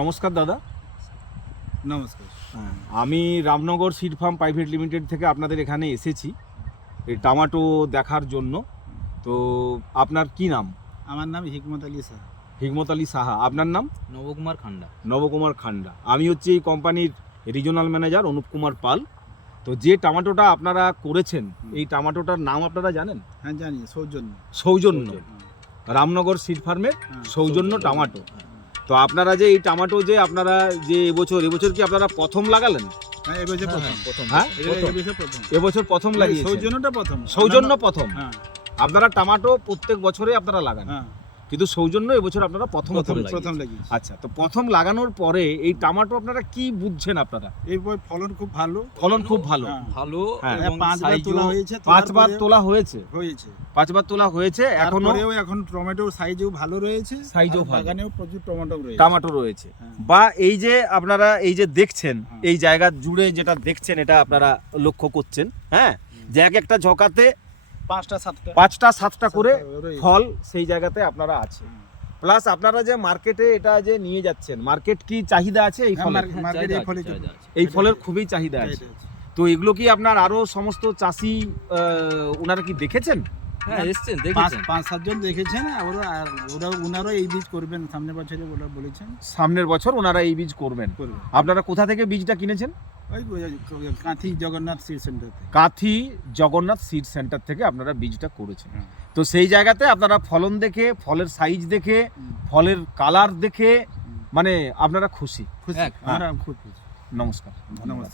নমস্কার দাদা। নমস্কার। আমি Ramnagar seed farm private limited থেকে আপনাদের এখানে এসেছি এই টমেটো দেখার জন্য। তো আপনার কি নাম? আমার নাম হিকমত আলী সাহা। হিকমত আলী সাহা। আপনার নাম? নবকুমার খান্ডা। নবকুমার খান্ডা। আমি হচ্ছে এই কোম্পানির রিজনাল ম্যানেজার অনুপ কুমার পাল। তো যে টমেটোটা আপনারা করেছেন এই টমেটোটার নাম আপনারা জানেন? হ্যাঁ জানি, সৌজন্য। সৌজন্য, রামনগর সিড ফার্মের সৌজন্য টমেটো। তো আপনারা যে এই টমেটো যে আপনারা যে এবছর কি আপনারা প্রথম লাগালেন? হ্যাঁ এবছর প্রথম। হ্যাঁ এবছর প্রথম লাগিয়েছেন। সৌজন্যটা প্রথম। সৌজন্য প্রথম। হ্যাঁ আপনারা টমেটো প্রত্যেক বছরে আপনারা লাগান, হ্যাঁ, কিন্তু সৌজন্য এবছর আপনারা প্রথম লাগিয়েছি। আচ্ছা, তো প্রথম লাগানোর পরে এই টমেটো আপনারা কি বুঝছেন? আপনারা এরপর ফলন খুব ভালো। ফলন খুব ভালো। ভালো হ্যাঁ, এবং 5 বার সাইজও তোলা হয়েছে। 5 বার তোলা হয়েছে। 5 বার তোলা হয়েছে। এখন টমেটোর সাইজও ভালো রয়েছে। সাইজও ভালো। বাগানেও প্রচুর টমেটো রয়েছে। বা এই যে আপনারা এই যে দেখছেন এই জায়গা জুড়ে যেটা দেখছেন এটা আপনারা লক্ষ্য করছেন, হ্যাঁ, যে এক একটা ঝকাতে 5টা 7টা করে ফল সেই জায়গাতে আপনারা আছে। প্লাস আপনারা যে মার্কেটে এটা যে নিয়ে যাচ্ছেন, মার্কেট কি চাহিদা আছে এই ফলের? এই ফলের খুবই চাহিদা আছে। তো এগুলো কি আপনার আরো সমস্ত চাষি ওনারা কি দেখেছেন? হ্যাঁ এসেছেন, দেখেছেন, 5-7 জন দেখেছেন। ওনারা এই বীজ করবেন সামনের বছরে বলেছেন। সামনের বছর ওনারা এই বীজ করবেন। আপনারা কোথা থেকে বীজটা কিনেছেন? কাঁথি জগন্নাথ সিড সেন্টার থেকে। কাঁথি জগন্নাথ সিড সেন্টার থেকে আপনারা বীজটা করেছেন। তো সেই জায়গাতে আপনারা ফলন দেখে, ফলের সাইজ দেখে, ফলের কালার দেখে মানে আপনারা খুশি? আমরা খুব খুশি। নমস্কার। ধন্যবাদ।